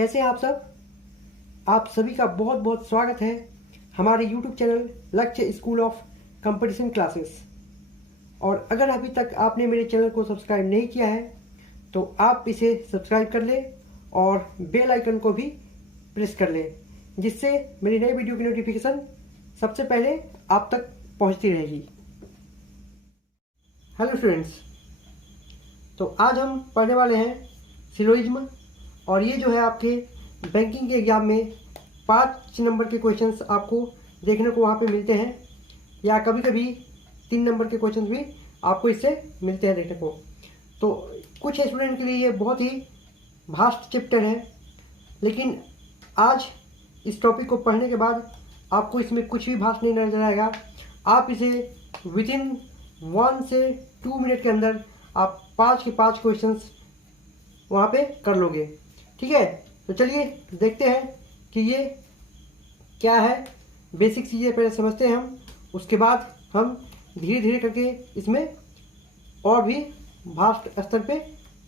कैसे हैं आप सब। आप सभी का बहुत बहुत स्वागत है हमारे YouTube चैनल लक्ष्य स्कूल ऑफ कंपटीशन क्लासेस। और अगर अभी तक आपने मेरे चैनल को सब्सक्राइब नहीं किया है तो आप इसे सब्सक्राइब कर लें और बेल आइकन को भी प्रेस कर लें, जिससे मेरी नई वीडियो की नोटिफिकेशन सबसे पहले आप तक पहुंचती रहेगी। हेलो स्टूडेंट्स, तो आज हम पढ़ने वाले हैं सिलोजिज्म। और ये जो है आपके बैंकिंग के एग्जाम में 5 नंबर के क्वेश्चंस आपको देखने को वहाँ पे मिलते हैं, या कभी कभी 3 नंबर के क्वेश्चंस भी आपको इससे मिलते हैं देखने को। तो कुछ स्टूडेंट के लिए ये बहुत ही वास्ट चैप्टर है, लेकिन आज इस टॉपिक को पढ़ने के बाद आपको इसमें कुछ भी भाष नहीं नजर आएगा। आप इसे विदिन 1 से 2 मिनट के अंदर आप 5 के 5 क्वेश्चंस वहाँ पे कर लोगे। ठीक है, तो चलिए देखते हैं कि ये क्या है। बेसिक चीज़ें पहले समझते हैं हम, उसके बाद हम धीरे धीरे करके इसमें और भी वास्ट स्तर पे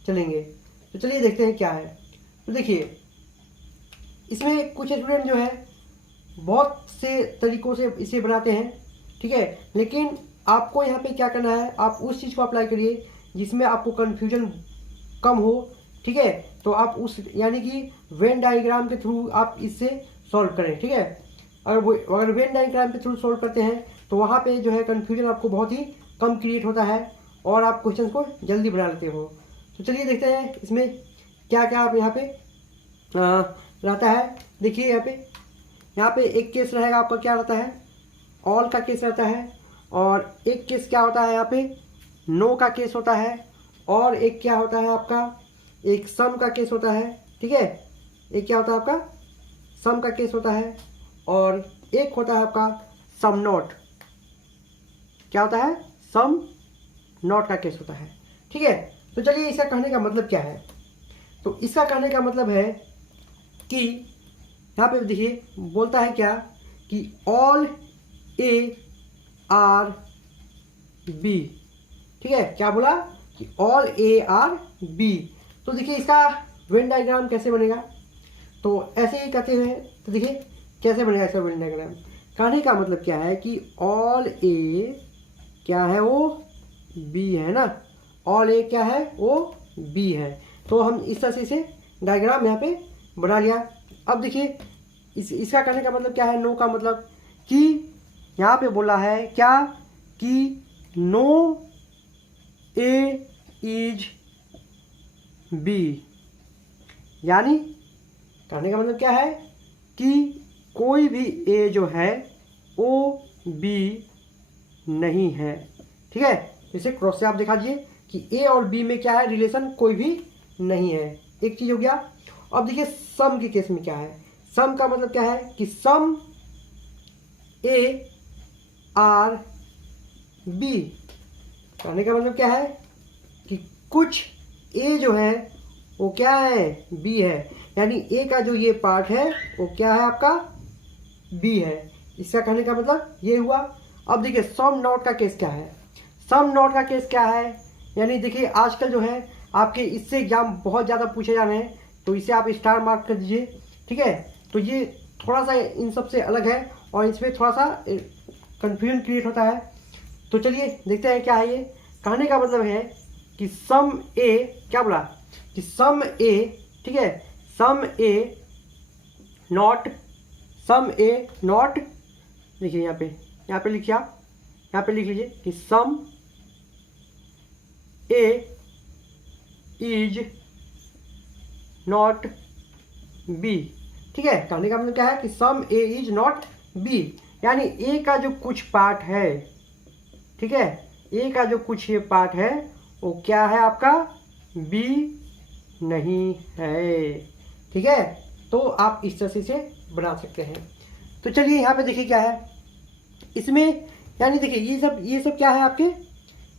चलेंगे। तो चलिए देखते हैं क्या है। तो देखिए, इसमें कुछ स्टूडेंट जो है बहुत से तरीक़ों से इसे बनाते हैं, ठीक है, लेकिन आपको यहाँ पे क्या करना है, आप उस चीज़ को अप्लाई करिए जिसमें आपको कन्फ्यूजन कम हो। ठीक है, तो आप उस यानी कि वेन डायग्राम के थ्रू आप इससे सॉल्व करें। ठीक है, अगर वेन डायग्राम के थ्रू सॉल्व करते हैं तो वहाँ पे जो है कन्फ्यूजन आपको बहुत ही कम क्रिएट होता है और आप क्वेश्चन को जल्दी बना लेते हो। तो चलिए देखते हैं इसमें क्या क्या आप यहाँ पे रहता है। देखिए यहाँ पे एक केस रहेगा आपका, क्या रहता है, ऑल का केस रहता है, और एक केस क्या होता है यहाँ पे, नो का केस होता है, और एक क्या होता है आपका, एक सम का केस होता है। ठीक है, एक क्या होता है आपका, सम का केस होता है, और एक होता है आपका सम नॉट। क्या होता है, सम नॉट का केस होता है। ठीक है, तो चलिए इसका कहने का मतलब क्या है। तो इसका कहने का मतलब है कि यहाँ पे देखिए बोलता है क्या कि ऑल ए आर बी। ठीक है, क्या बोला कि ऑल ए आर बी। तो देखिए इसका वेन डायग्राम कैसे बनेगा, तो ऐसे ही कहते हैं। तो देखिए कैसे बनेगा इसका वेन डायग्राम। कहने का मतलब क्या है कि ऑल ए क्या है, वो बी है ना, ऑल ए क्या है, वो बी है। तो हम इस तरह से डायग्राम यहाँ पे बना लिया। अब देखिए इसका कहने का मतलब क्या है, नो का मतलब कि यहाँ पे बोला है क्या कि नो ए इज बी, यानी कहने का मतलब क्या है कि कोई भी ए जो है वो बी नहीं है। ठीक है, इसे क्रॉस से आप दिखा दीजिए कि ए और बी में क्या है, रिलेशन कोई भी नहीं है। एक चीज हो गया। अब देखिए सम के केस में क्या है, सम का मतलब क्या है कि सम ए आर बी। कहने का मतलब क्या है कि कुछ ए जो है वो क्या है, बी है, यानी ए का जो ये पार्ट है वो क्या है आपका, बी है। इसका कहने का मतलब ये हुआ। अब देखिए सम नॉट का केस क्या है, सम नॉट का केस क्या है, यानी देखिए आजकल जो है आपके इससे एग्जाम बहुत ज़्यादा पूछे जा रहे हैं, तो इसे आप स्टार मार्क कर दीजिए। ठीक है, तो ये थोड़ा सा इन सब से अलग है और इसमें थोड़ा सा कंफ्यूजन क्रिएट होता है। तो चलिए देखते हैं क्या है ये। कहने का मतलब है कि सम ए, क्या बोला कि सम ए, ठीक है, सम ए नॉट, सम ए नॉट, देखिए यहाँ पे लिखिए आप, यहाँ पे लिख लीजिए कि some A is not be. ठीक है, कहने का मतलब क्या है कि some A is not be, यानी ए का जो कुछ पार्ट है, ठीक है, ए का जो कुछ ये पार्ट है वो क्या है आपका, बी नहीं है। ठीक है, तो आप इस तरह से इसे बना सकते हैं। तो चलिए यहाँ पे देखिए क्या है इसमें, यानी देखिए ये सब क्या है आपके,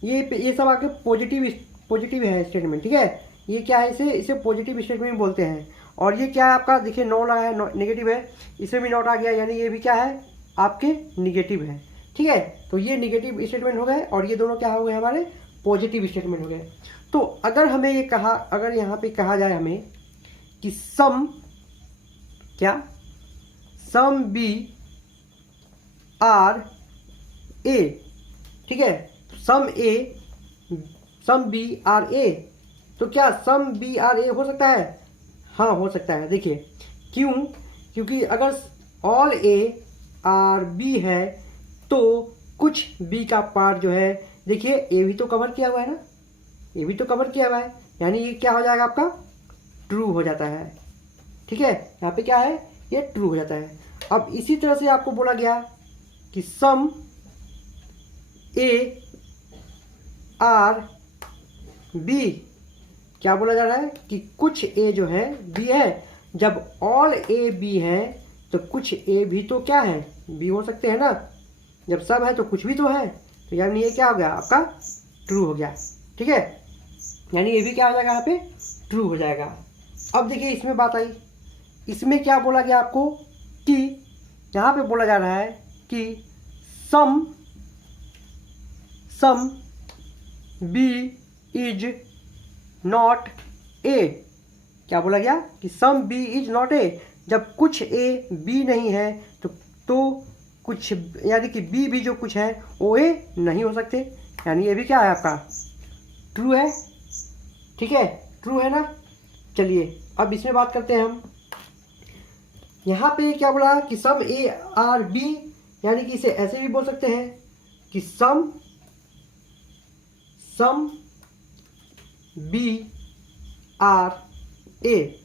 ये सब आपके पॉजिटिव है स्टेटमेंट। ठीक है, ये क्या है, इसे पॉजिटिव स्टेटमेंट बोलते हैं। और ये क्या है आपका, देखिए नॉट आया है, नेगेटिव है, इसमें भी नॉट आ गया, यानी ये भी क्या है आपके निगेटिव है। ठीक है, तो ये निगेटिव स्टेटमेंट हो गए और ये दोनों क्या हो गए, हमारे पॉजिटिव स्टेटमेंट हो गए। तो अगर हमें ये कहा, अगर यहाँ पे कहा जाए हमें कि सम क्या, सम बी आर ए, ठीक है, सम बी आर ए, तो क्या सम बी आर ए हो सकता है? हाँ हो सकता है। देखिए क्यों, क्योंकि अगर ऑल ए आर बी है तो कुछ बी का पार्ट जो है, देखिए ए भी तो कवर किया हुआ है ना, ए भी तो कवर किया हुआ है, यानी ये क्या हो जाएगा आपका, ट्रू हो जाता है। ठीक है, यहाँ पे क्या है, ये ट्रू हो जाता है। अब इसी तरह से आपको बोला गया कि सम ए आर बी, क्या बोला जा रहा है कि कुछ ए जो है बी है। जब ऑल ए बी है तो कुछ ए भी तो क्या है, बी हो सकते हैं ना। जब सब है तो कुछ भी तो है, तो यानी ये क्या हो गया आपका, ट्रू हो गया। ठीक है, यानी ये भी क्या हो जाएगा यहाँ पे, ट्रू हो जाएगा। अब देखिए इसमें बात आई, इसमें क्या बोला गया आपको कि यहाँ पे बोला जा रहा है कि some B is not A, क्या बोला गया कि some B is not A. जब कुछ ए बी नहीं है तो कुछ, यानी कि बी भी जो कुछ है वो ए नहीं हो सकते, यानी ये भी क्या है आपका, ट्रू है। ठीक है, ट्रू है ना। चलिए अब इसमें बात करते हैं हम। यहाँ पे क्या बोला कि सम ए आर बी, यानी कि इसे ऐसे भी बोल सकते हैं कि सम बी आर ए।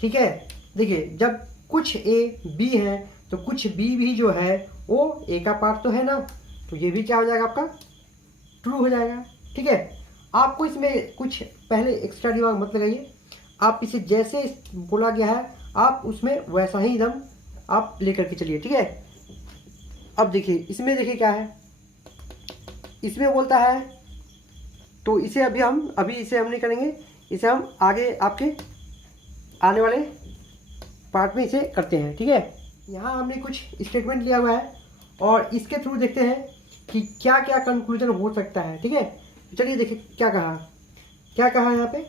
ठीक है, देखिए जब कुछ ए बी है तो कुछ बी भी जो है वो ए का पार्ट तो है ना, तो ये भी क्या हो जाएगा आपका, ट्रू हो जाएगा। ठीक है, आपको इसमें कुछ पहले एक्स्ट्रा दिमाग मत लगाइए, आप इसे जैसे बोला गया है आप उसमें वैसा ही एकदम आप लेकर के चलिए। ठीक है, अब देखिए इसमें देखिए क्या है, इसमें बोलता है, तो इसे अभी इसे हम नहीं करेंगे, इसे हम आगे आपके आने वाले पार्ट में इसे करते हैं। ठीक है, यहाँ हमने कुछ स्टेटमेंट लिया हुआ है और इसके थ्रू देखते हैं कि क्या क्या कंक्लूजन हो सकता है। ठीक है, तो चलिए देखिए क्या कहा यहाँ पे,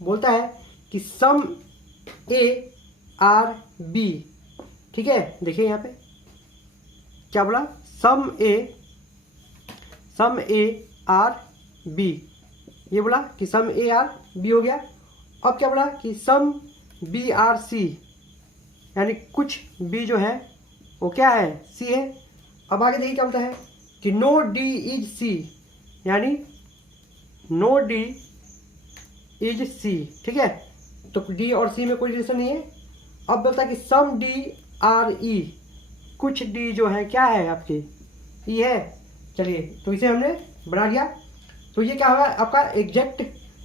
बोलता है कि सम ए आर बी। ठीक है, देखिए यहाँ पे क्या बोला, सम ए आर बी, ये बोला कि सम ए आर बी हो गया। अब क्या बोला कि सम बी आर सी, यानी कुछ बी जो है वो क्या है, सी है। अब आगे देखिए क्या बोलता है कि नो डी इज सी, यानी नो डी इज सी। ठीक है, तो डी और सी में कोई रिलेशन नहीं है। अब बोलता है कि सम डी आर ई, कुछ डी जो है क्या है आपकी, ई है। चलिए तो इसे हमने बना दिया, तो ये क्या होगा आपका एग्जैक्ट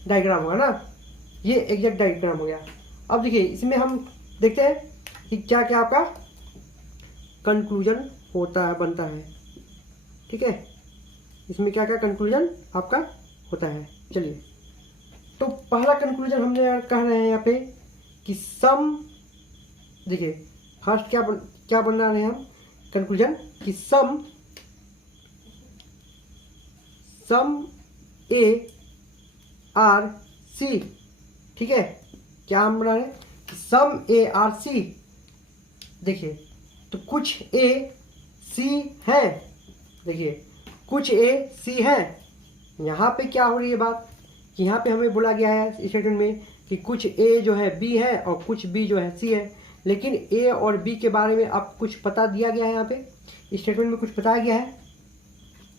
डायग्राम होगा ना, ये एग्जैक्ट डायग्राम हो गया। अब देखिए इसमें हम देखते हैं कि क्या क्या आपका कंक्लूजन होता है, बनता है। ठीक है, इसमें क्या क्या कंक्लूजन आपका होता है। चलिए तो पहला कंक्लूजन हमने कह रहे हैं यहाँ पे कि सम, देखिए फर्स्ट क्या बन रहे हैं हम कंक्लूजन कि सम ए आर सी। ठीक है, क्या हम बना रहे हैं कि सम ए आर सी। देखिए तो कुछ ए सी है, देखिए कुछ ए सी है। यहाँ पे क्या हो रही है बात कि यहाँ पे हमें बोला गया है स्टेटमेंट में कि कुछ ए जो है बी है और कुछ बी जो है सी है, लेकिन ए और बी के बारे में आपको कुछ पता दिया गया है। यहाँ पे स्टेटमेंट में कुछ बताया गया है,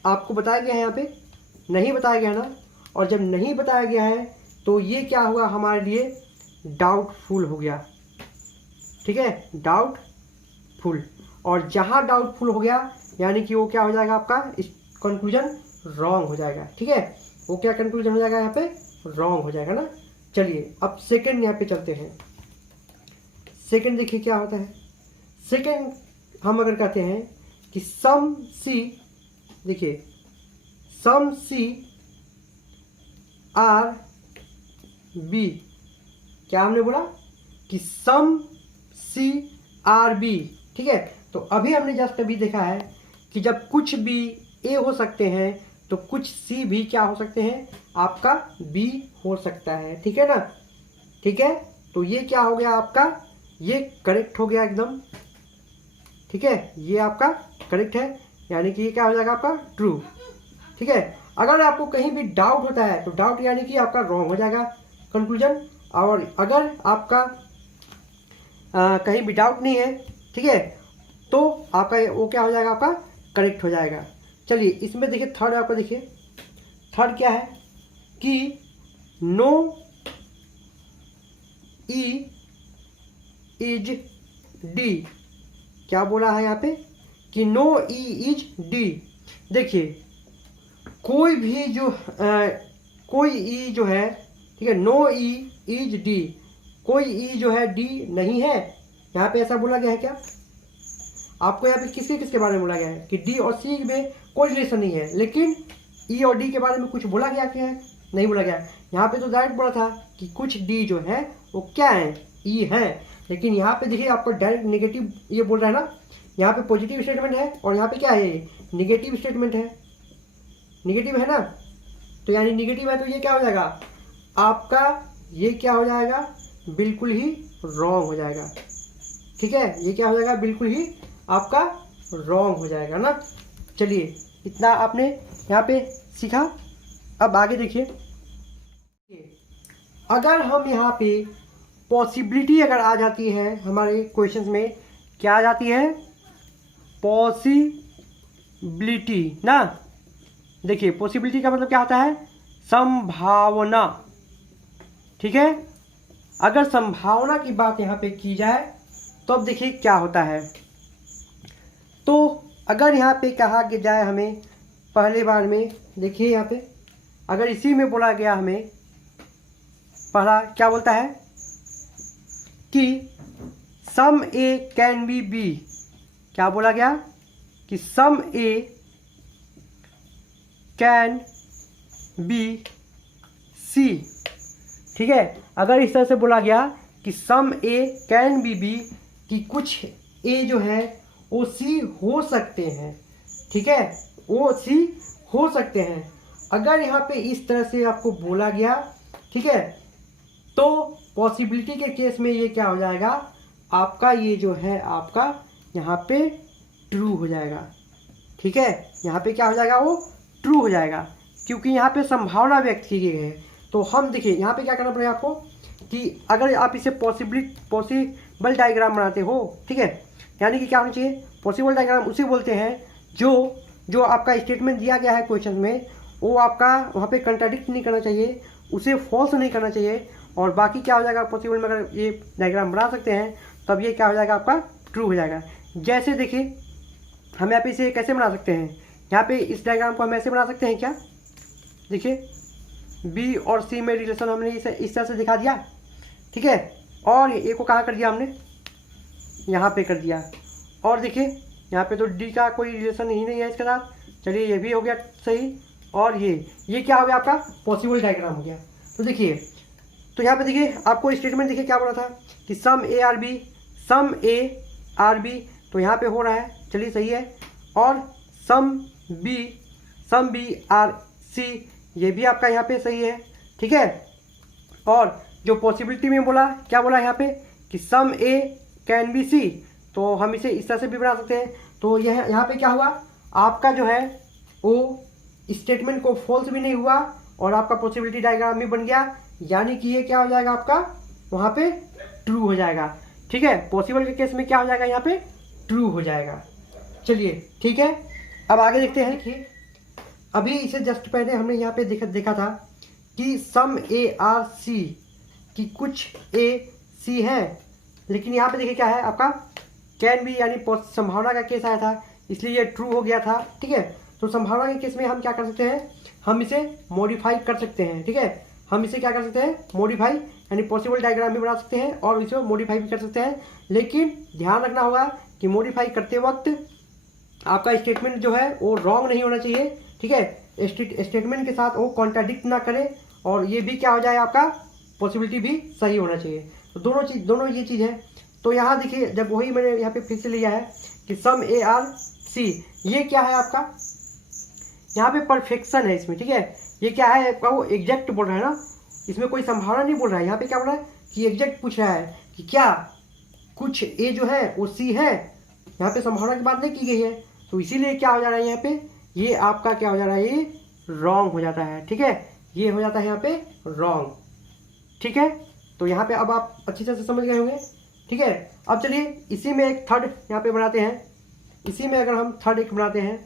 आपको बताया गया है, यहाँ पे नहीं बताया गया ना। और जब नहीं बताया गया है तो ये क्या हुआ हमारे लिए, डाउटफुल हो गया। ठीक है, डाउटफुल, और जहाँ डाउटफुल हो गया यानी कि वो क्या हो जाएगा आपका कंक्लूजन रॉन्ग हो जाएगा। ठीक है, वो क्या कंक्लूजन हो जाएगा यहाँ पे, रॉन्ग हो जाएगा ना। चलिए अब सेकंड यहाँ पे चलते हैं। सेकंड देखिए क्या होता है। सेकंड हम अगर कहते हैं कि सम सी, देखिए सम सी आर बी, क्या हमने बोला कि सम सी आर बी। ठीक है, तो अभी हमने जस्ट अभी देखा है कि जब कुछ बी ए हो सकते हैं तो कुछ सी भी क्या हो सकते हैं, आपका बी हो सकता है। ठीक है ना। ठीक है, तो ये क्या हो गया आपका, ये करेक्ट हो गया एकदम, ठीक है, ये आपका करेक्ट है, यानी कि ये क्या हो जाएगा आपका ट्रू, ठीक है। अगर आपको कहीं भी डाउट होता है तो डाउट यानी कि आपका रॉन्ग हो जाएगा कंक्लूजन, और अगर आपका कहीं भी डाउट नहीं है, ठीक है, तो आपका वो क्या हो जाएगा, आपका करेक्ट हो जाएगा। चलिए इसमें देखिए थर्ड, आपका देखिए थर्ड क्या है कि नो ई इज डी, क्या बोला है यहाँ पे कि नो ई इज डी। देखिए कोई भी जो कोई ई जो है, ठीक है, नो ई इज डी, कोई ई जो है डी नहीं है, यहाँ पे ऐसा बोला गया है क्या? आपको यहाँ पे किसके बारे में बोला गया है कि डी और सी में कोई रिलेशन नहीं है, लेकिन ई और डी के बारे में कुछ बोला गया क्या है? नहीं बोला गया। यहाँ पे तो डायरेक्ट बोला था कि कुछ डी जो है वो क्या है, ई है, लेकिन यहाँ पे देखिए आपको डायरेक्ट नेगेटिव ये बोल रहा है ना, यहाँ पे पॉजिटिव स्टेटमेंट है और यहाँ पे क्या है, नेगेटिव स्टेटमेंट है, नेगेटिव है ना, तो यानी नेगेटिव है तो ये क्या हो जाएगा आपका, ये क्या हो जाएगा, बिल्कुल ही रॉन्ग हो जाएगा, ठीक है, ये क्या हो जाएगा, बिल्कुल ही आपका रॉन्ग हो जाएगा ना। चलिए इतना आपने यहाँ पे सीखा। अब आगे देखिए, अगर हम यहाँ पे पॉसिबिलिटी अगर आ जाती है हमारे क्वेश्चंस में, क्या आ जाती है, पॉसिबिलिटी ना। देखिए पॉसिबिलिटी का मतलब क्या होता है, संभावना, ठीक है। अगर संभावना की बात यहाँ पे की जाए तो अब देखिए क्या होता है। तो अगर यहाँ पे कहा कि जाए हमें पहले बार में, देखिए यहाँ पे अगर इसी में बोला गया हमें, पहला क्या बोलता है कि some A can be B, क्या बोला गया कि some A can B C, ठीक है। अगर इस तरह से बोला गया कि some A can be B, कि कुछ ए जो है वो सी हो सकते हैं, ठीक है, वो सी हो सकते हैं। अगर यहाँ पे इस तरह से आपको बोला गया, ठीक है, तो पॉसिबिलिटी के केस में ये क्या हो जाएगा आपका, ये जो है आपका यहाँ पे ट्रू हो जाएगा, ठीक है, यहाँ पे क्या हो जाएगा, वो ट्रू हो जाएगा, क्योंकि यहाँ पे संभावना व्यक्त की गई है। तो हम देखिए यहाँ पे क्या करना पड़ेगा आपको कि अगर आप इसे पॉसिबल डायग्राम बनाते हो, ठीक है, यानी कि क्या होना चाहिए, पॉसिबल डायग्राम उसे बोलते हैं जो आपका स्टेटमेंट दिया गया है क्वेश्चन में, वो आपका वहाँ पे कंट्राडिक्ट नहीं करना चाहिए, उसे फॉल्स नहीं करना चाहिए, और बाकी क्या हो जाएगा, पॉसिबल में अगर ये डायग्राम बना सकते हैं तब ये क्या हो जाएगा, आपका ट्रू हो जाएगा। जैसे देखिए हम यहाँ पे इसे कैसे बना सकते हैं, यहाँ पे इस डायग्राम को हम ऐसे बना सकते हैं क्या, देखिए बी और सी में रिलेशन हमने इस तरह से दिखा दिया, ठीक है, और ए को कहाँ कर दिया हमने, यहाँ पे कर दिया, और देखिए यहाँ पे तो डी का कोई रिलेशन ही नहीं है इसके साथ। चलिए ये भी हो गया सही, और ये क्या हो गया आपका पॉसिबल डायग्राम हो गया। तो देखिए, तो यहाँ पे देखिए आपको स्टेटमेंट देखिए क्या बोला था कि some A R B, some A R B, तो यहाँ पे हो रहा है, चलिए सही है, और सम बी आर सी, ये भी आपका यहाँ पे सही है, ठीक है। और जो पॉसिबिलिटी में बोला, क्या बोला यहाँ पे कि some A can B C, तो हम इसे इस तरह से भी बना सकते हैं। तो यह यहाँ पे क्या हुआ, आपका जो है वो स्टेटमेंट को फॉल्स भी नहीं हुआ और आपका पॉसिबिलिटी डायग्राम भी बन गया, यानी कि ये क्या हो जाएगा आपका वहाँ पे ट्रू हो जाएगा, ठीक है। पॉसिबल के केस में क्या हो जाएगा, यहाँ पे ट्रू हो जाएगा। चलिए ठीक है, अब आगे देखते हैं कि अभी इसे जस्ट पहले हमने यहाँ पे देखा था कि सम ए आर सी, कि कुछ ए सी है, लेकिन यहाँ पे देखिए क्या है आपका कैन बी, यानी संभावना का केस आया था, इसलिए ये ट्रू हो गया था, ठीक है। तो संभावना के केस में हम क्या कर सकते हैं, हम इसे मॉडिफाई कर सकते हैं, ठीक है, हम इसे क्या कर सकते हैं, मॉडिफाई, यानी पॉसिबल डायग्राम भी बना सकते हैं और इसे मॉडिफाई भी कर सकते हैं। लेकिन ध्यान रखना होगा कि मॉडिफाई करते वक्त आपका स्टेटमेंट जो है वो रॉन्ग नहीं होना चाहिए, ठीक है, स्टेटमेंट के साथ वो कॉन्ट्राडिक्ट ना करे, और ये भी क्या हो जाए आपका पॉसिबिलिटी भी सही होना चाहिए। तो दोनों ये चीज़ है। तो यहाँ देखिए, जब वही मैंने यहाँ पे फिर से लिया है कि सम ए आर सी, ये क्या है आपका, यहाँ पे परफेक्शन है इसमें, ठीक है, ये क्या है आपका वो एग्जैक्ट बोल रहा है ना, इसमें कोई संभावना नहीं बोल रहा है, यहाँ पे क्या बोल रहा है कि एग्जैक्ट पूछ रहा है कि क्या कुछ ए जो है वो सी है, यहाँ पे संभावना की बात नहीं की गई है, तो इसीलिए क्या हो जा रहा है यहाँ पे, ये आपका क्या हो जा रहा है, ये रॉन्ग हो जाता है। ठीक है, ये हो जाता है यहाँ पे रॉन्ग। ठीक है, तो यहाँ पे अब आप अच्छी तरह से समझ गए होंगे। ठीक है, अब चलिए इसी में एक थर्ड यहाँ पे बनाते हैं। इसी में अगर हम थर्ड एक बनाते हैं,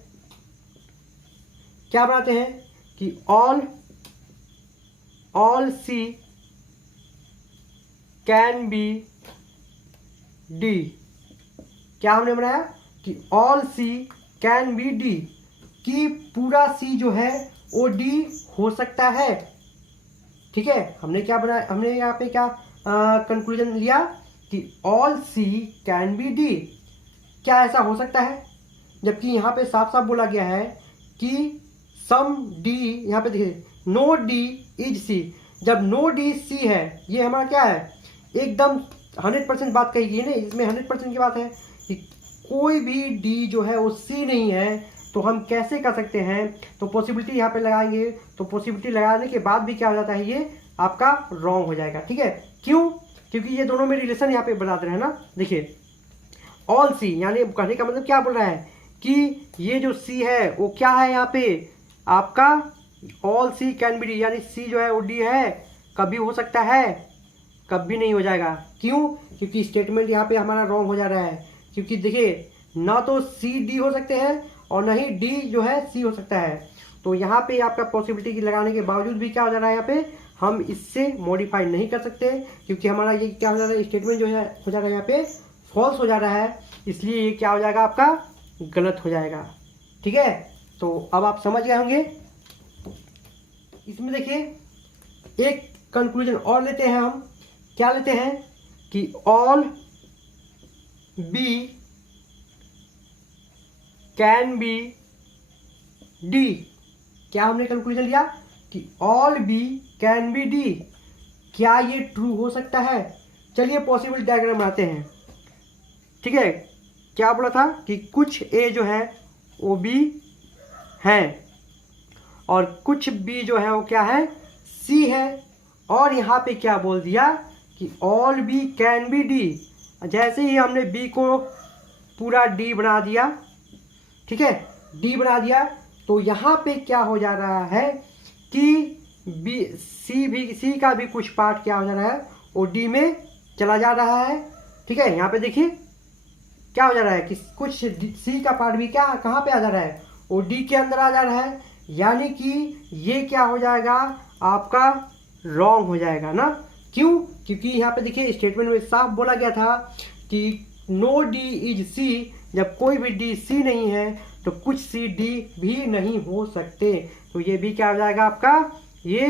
क्या बनाते हैं कि all C can be D. क्या हमने बनाया कि all C can be D, कि पूरा सी जो है वो डी हो सकता है। ठीक है, हमने क्या बनाया, हमने यहाँ पे क्या कंक्लूजन लिया कि all C can be D, क्या ऐसा हो सकता है, जबकि यहाँ पे साफ साफ बोला गया है कि सम डी, यहाँ पे देखिए नो डी इज सी। जब नो डी सी है, ये हमारा क्या है, एकदम 100% बात कही गई है ना, इसमें 100% की बात है कि कोई भी डी जो है वो सी नहीं है, तो हम कैसे कर सकते हैं, तो पॉसिबिलिटी यहाँ पे लगाएंगे, तो पॉसिबिलिटी लगाने के बाद भी क्या हो जाता है, ये आपका रॉन्ग हो जाएगा। ठीक है, क्यों, क्योंकि ये दोनों में रिलेशन यहाँ पे बताते रहे ना। देखिए ऑल सी यानी कहने का मतलब क्या बोल रहा है कि ये जो सी है वो क्या है, यहाँ पे आपका all C can be D, यानी सी जो है वो डी है, कभी हो सकता है, कभी नहीं हो जाएगा। क्यों, क्योंकि स्टेटमेंट यहाँ पे हमारा रॉन्ग हो जा रहा है। क्योंकि देखिए ना तो सी डी हो सकते हैं और ना ही डी जो है सी हो सकता है, तो यहाँ पे आपका पॉसिबिलिटी की लगाने के बावजूद भी क्या हो जा रहा है, यहाँ पे हम इससे मॉडिफाई नहीं कर सकते, क्योंकि हमारा ये क्या हो जा रहा है, स्टेटमेंट जो है हो जा रहा है यहाँ पे फॉल्स हो जा रहा है, इसलिए ये क्या हो जाएगा, आपका गलत हो जाएगा। ठीक है, तो अब आप समझ गए होंगे। इसमें देखिए एक कंक्लूजन और लेते हैं हम, क्या लेते हैं कि all B can be D. क्या हमने कंक्लूजन लिया कि all B can be D, क्या ये ट्रू हो सकता है। चलिए पॉसिबल डायग्राम बनाते हैं। ठीक है, क्या बोला था कि कुछ ए जो है वो बी है और कुछ बी जो है वो क्या है, सी है, और यहाँ पे क्या बोल दिया कि all B can be D. जैसे ही हमने बी को पूरा डी बना दिया, ठीक है, डी बना दिया, तो यहाँ पे क्या हो जा रहा है कि बी सी का भी कुछ पार्ट क्या हो जा रहा है, वो डी में चला जा रहा है। ठीक है, यहाँ पे देखिए क्या हो जा रहा है कि कुछ सी का पार्ट भी क्या कहाँ पे आ जा रहा है, वो डी के अंदर आ जा रहा है, यानी कि ये क्या हो जाएगा, आपका रॉन्ग हो जाएगा ना। क्यों, क्योंकि यहाँ पे देखिए स्टेटमेंट में साफ बोला गया था कि नो डी इज सी, जब कोई भी डी सी नहीं है तो कुछ सी डी भी नहीं हो सकते, तो ये भी क्या हो जाएगा, आपका ये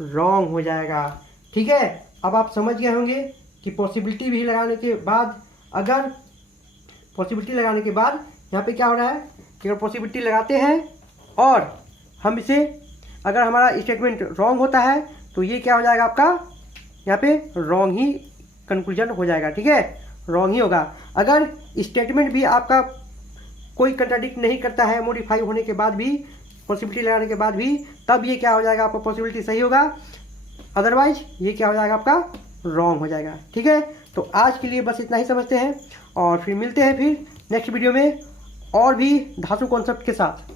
रॉन्ग हो जाएगा। ठीक है, अब आप समझ गए होंगे कि पॉसिबिलिटी भी लगाने के बाद, अगर पॉसिबिलिटी लगाने के बाद यहाँ पे क्या हो रहा है कि अगर पॉसिबिलिटी लगाते हैं और हम इसे, अगर हमारा स्टेटमेंट रॉन्ग होता है तो ये क्या हो जाएगा, आपका यहाँ पे रॉन्ग ही कंक्लूजन हो जाएगा। ठीक है, रॉन्ग ही होगा। अगर स्टेटमेंट भी आपका कोई कंट्राडिक्ट नहीं करता है मॉडिफाई होने के बाद भी, पॉसिबिलिटी लगाने के बाद भी, तब ये क्या हो जाएगा, आपका पॉसिबिलिटी सही होगा, अदरवाइज ये क्या हो जाएगा, आपका रॉन्ग हो जाएगा। ठीक है, तो आज के लिए बस इतना ही समझते हैं और फिर मिलते हैं फिर नेक्स्ट वीडियो में और भी धातु कॉन्सेप्ट के साथ।